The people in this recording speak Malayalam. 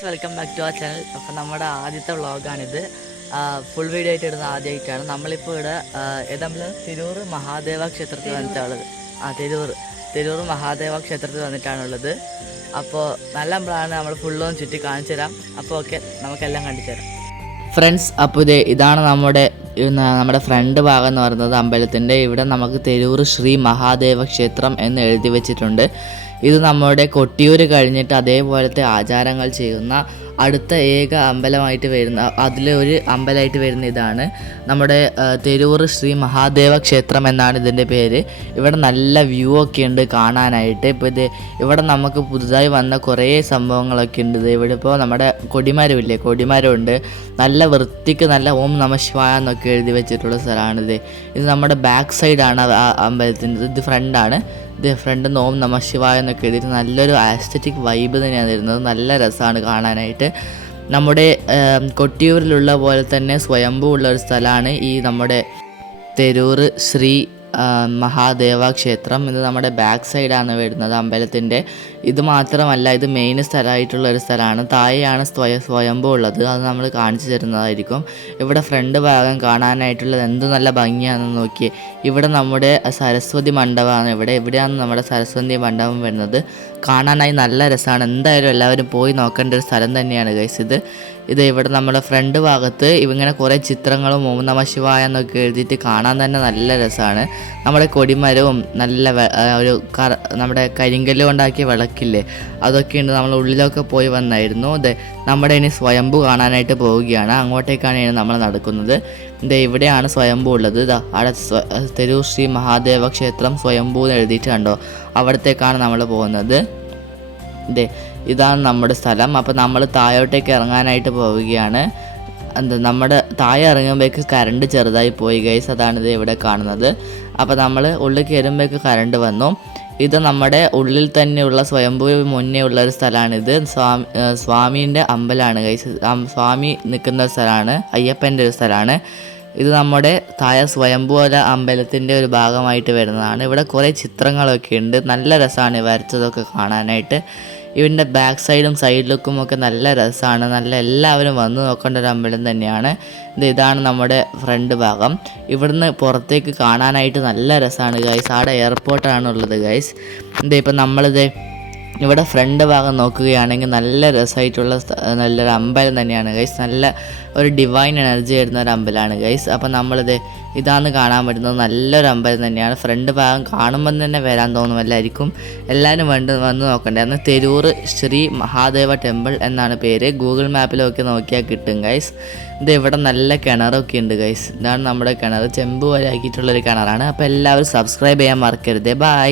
Welcome back to our channel. അപ്പോൾ നമ്മുടെ ആദ്യത്തെ വ്ളോഗാണിത്. ഫുൾ വീഡിയോ ആയിട്ട് ഇടുന്ന ആദ്യമായിട്ടാണ്. നമ്മളിപ്പോൾ ഇവിടെ ഏതെങ്കിലും തിരൂർ മഹാദേവ ക്ഷേത്രത്തിൽ വന്നിട്ടുള്ളത്. തിരൂർ മഹാദേവ ക്ഷേത്രത്തിൽ വന്നിട്ടാണുള്ളത്. അപ്പോൾ നല്ല അമ്പലമാണ്. നമ്മൾ ഫുള്ളൊന്നും ചുറ്റി കാണിച്ചു തരാം. അപ്പോൾ ഓക്കെ, നമുക്കെല്ലാം കണ്ടിച്ചു തരാം ഫ്രണ്ട്സ്. അപ്പോൾ ഇതാണ് നമ്മുടെ ഫ്രണ്ട് ഭാഗം എന്ന് പറയുന്നത് അമ്പലത്തിൻ്റെ. ഇവിടെ നമുക്ക് തിരൂർ ശ്രീ മഹാദേവ ക്ഷേത്രം എന്ന് എഴുതി വെച്ചിട്ടുണ്ട്. ഇത് നമ്മുടെ കൊട്ടിയൂർ കഴിഞ്ഞിട്ട് അതേപോലത്തെ ആചാരങ്ങൾ ചെയ്യുന്ന അടുത്ത ഏക അമ്പലമായിട്ട് വരുന്ന അതിലൊരു അമ്പലമായിട്ട് വരുന്ന ഇതാണ് നമ്മുടെ തിരൂർ ശ്രീ മഹാദേവ ക്ഷേത്രം എന്നാണ് ഇതിൻ്റെ പേര്. ഇവിടെ നല്ല വ്യൂ ഒക്കെ ഉണ്ട് കാണാനായിട്ട്. ഇപ്പോൾ ഇവിടെ നമുക്ക് പുതുതായി വന്ന കുറേ സംഭവങ്ങളൊക്കെ ഉണ്ട്. ഇവിടെ ഇപ്പോൾ നമ്മുടെ കൊടിമരമില്ലേ, കൊടിമരമുണ്ട്. നല്ല വൃത്തിക്ക് നല്ല ഓം നമ ശിവായ എന്നൊക്കെ എഴുതി വെച്ചിട്ടുള്ള സ്ഥലമാണിത്. ഇത് നമ്മുടെ ബാക്ക് സൈഡാണ് ആ അമ്പലത്തിൻ്റെ. ഇത് ഫ്രണ്ടാണ്. ഫ്രണ്ട് ഓം നമ ശിവായ എന്നൊക്കെ എഴുതിയിട്ട് നല്ലൊരു ആസ്തറ്റിക് വൈബ് തന്നെയാണ് വരുന്നത്. നല്ല രസമാണ് കാണാനായിട്ട്. നമ്മുടെ കൊട്ടിയൂരിലുള്ള പോലെ തന്നെ സ്വയംഭൂ ഉള്ള ഒരു സ്ഥലമാണ് ഈ നമ്മുടെ തിരൂർ ശ്രീ മഹാദേവ ക്ഷേത്രം. ഇത് നമ്മുടെ ബാക്ക് സൈഡാണ് വരുന്നത് അമ്പലത്തിൻ്റെ. ഇത് മാത്രമല്ല, ഇത് മെയിൻ സ്ഥലമായിട്ടുള്ള ഒരു സ്ഥലമാണ്. താഴെയാണ് സ്വയംഭൂ ഉള്ളത്. അത് നമ്മൾ കാണിച്ചു തരുന്നതായിരിക്കും. ഇവിടെ ഫ്രണ്ട് ഭാഗം കാണാനായിട്ടുള്ളത് എന്ത് നല്ല ഭംഗിയാണെന്ന് നോക്കി. ഇവിടെ നമ്മുടെ സരസ്വതി മണ്ഡപമാണ്. ഇവിടെയാണ് നമ്മുടെ സരസ്വതി മണ്ഡപം വരുന്നത്. കാണാനായി നല്ല രസമാണ്. എന്തായാലും എല്ലാവരും പോയി നോക്കേണ്ട ഒരു സ്ഥലം തന്നെയാണ് ഗൈസ് ഇത്. ഇവിടെ നമ്മുടെ ഫ്രണ്ട് ഭാഗത്ത് ഇങ്ങനെ കുറേ ചിത്രങ്ങളും ഓം നമ ശിവായ എന്നൊക്കെ എഴുതിയിട്ട് കാണാൻ തന്നെ നല്ല രസമാണ്. നമ്മുടെ കൊടിമരവും നല്ല നമ്മുടെ കരിങ്കല്ല് കൊണ്ടാക്കിയ വിളക്കില്ലേ, അതൊക്കെയുണ്ട്. നമ്മൾ ഉള്ളിലൊക്കെ പോയി വന്നായിരുന്നു. നമ്മുടെ ഇനി സ്വയംഭൂ കാണാനായിട്ട് പോവുകയാണ്. അങ്ങോട്ടേക്കാണ് ഇനി നമ്മൾ നടക്കുന്നത്. ഇവിടെയാണ് സ്വയംഭൂ ഉള്ളത്. അവിടെ തിരൂർ ശ്രീ മഹാദേവ ക്ഷേത്രം സ്വയംഭൂ എന്ന് എഴുതിയിട്ട് കണ്ടോ, അവിടത്തേക്കാണ് നമ്മൾ പോകുന്നത്. ഇതാണ് നമ്മുടെ സ്ഥലം. അപ്പോൾ നമ്മൾ താഴോട്ടേക്ക് ഇറങ്ങാനായിട്ട് പോവുകയാണ്. നമ്മുടെ താഴെ ഇറങ്ങുമ്പോഴേക്ക് കറണ്ട് ചെറുതായി പോയി ഗൈസ്. അതാണിത് ഇവിടെ കാണുന്നത്. അപ്പോൾ നമ്മൾ ഉള്ളിൽ കയറുമ്പോഴേക്ക് കറണ്ട് വന്നു. ഇത് നമ്മുടെ ഉള്ളിൽ തന്നെയുള്ള സ്വയംഭൂ മുന്നേ ഉള്ള ഒരു സ്ഥലമാണിത്. സ്വാമീൻ്റെ അമ്പലമാണ് ഗൈസ്. സ്വാമി നിൽക്കുന്ന ഒരു സ്ഥലമാണ്, അയ്യപ്പൻ്റെ ഒരു സ്ഥലമാണ് ഇത്. നമ്മുടെ താഴെ സ്വയംഭൂല അമ്പലത്തിൻ്റെ ഒരു ഭാഗമായിട്ട് വരുന്നതാണ്. ഇവിടെ കുറേ ചിത്രങ്ങളൊക്കെ ഉണ്ട്. നല്ല രസമാണ് വരച്ചതൊക്കെ കാണാനായിട്ട്. ഇതിൻ്റെ ബാക്ക് സൈഡും സൈഡ് ലുക്കും ഒക്കെ നല്ല രസമാണ്. നല്ല എല്ലാവരും വന്ന് നോക്കേണ്ട ഒരു അമ്പലം തന്നെയാണ്. ഇതാണ് നമ്മുടെ ഫ്രണ്ട് ഭാഗം. ഇവിടുന്ന് പുറത്തേക്ക് കാണാനായിട്ട് നല്ല രസമാണ് ഗൈസ്. അവിടെ എയർപോർട്ടാണുള്ളത് ഗൈസ്. ഇപ്പം നമ്മളിത് ഇവിടെ ഫ്രണ്ട് ഭാഗം നോക്കുകയാണെങ്കിൽ നല്ല രസമായിട്ടുള്ള നല്ലൊരു അമ്പലം തന്നെയാണ് ഗൈസ്. നല്ല ഒരു ഡിവൈൻ എനർജി വരുന്ന ഒരു അമ്പലമാണ് ഗൈസ്. അപ്പം ഇതാണ് കാണാൻ പറ്റുന്നത്. നല്ലൊരു അമ്പലം തന്നെയാണ്. ഫ്രണ്ട് ഭാഗം കാണുമ്പം തന്നെ വരാൻ തോന്നുമല്ലായിരിക്കും. എല്ലാവരും വന്ന് നോക്കണ്ടേ. അന്ന് തിരൂർ ശ്രീ മഹാദേവ ടെമ്പിൾ എന്നാണ് പേര്. ഗൂഗിൾ മാപ്പിലൊക്കെ നോക്കിയാൽ കിട്ടും ഗൈസ്. ഇവിടെ നല്ല കിണറൊക്കെ ഉണ്ട് ഗൈസ്. ഇതാണ് നമ്മുടെ കിണർ. ചെമ്പ് പോലെ ആക്കിയിട്ടുള്ളൊരു കിണറാണ്. അപ്പോൾ എല്ലാവരും സബ്സ്ക്രൈബ് ചെയ്യാൻ മറക്കരുത്. ബൈ.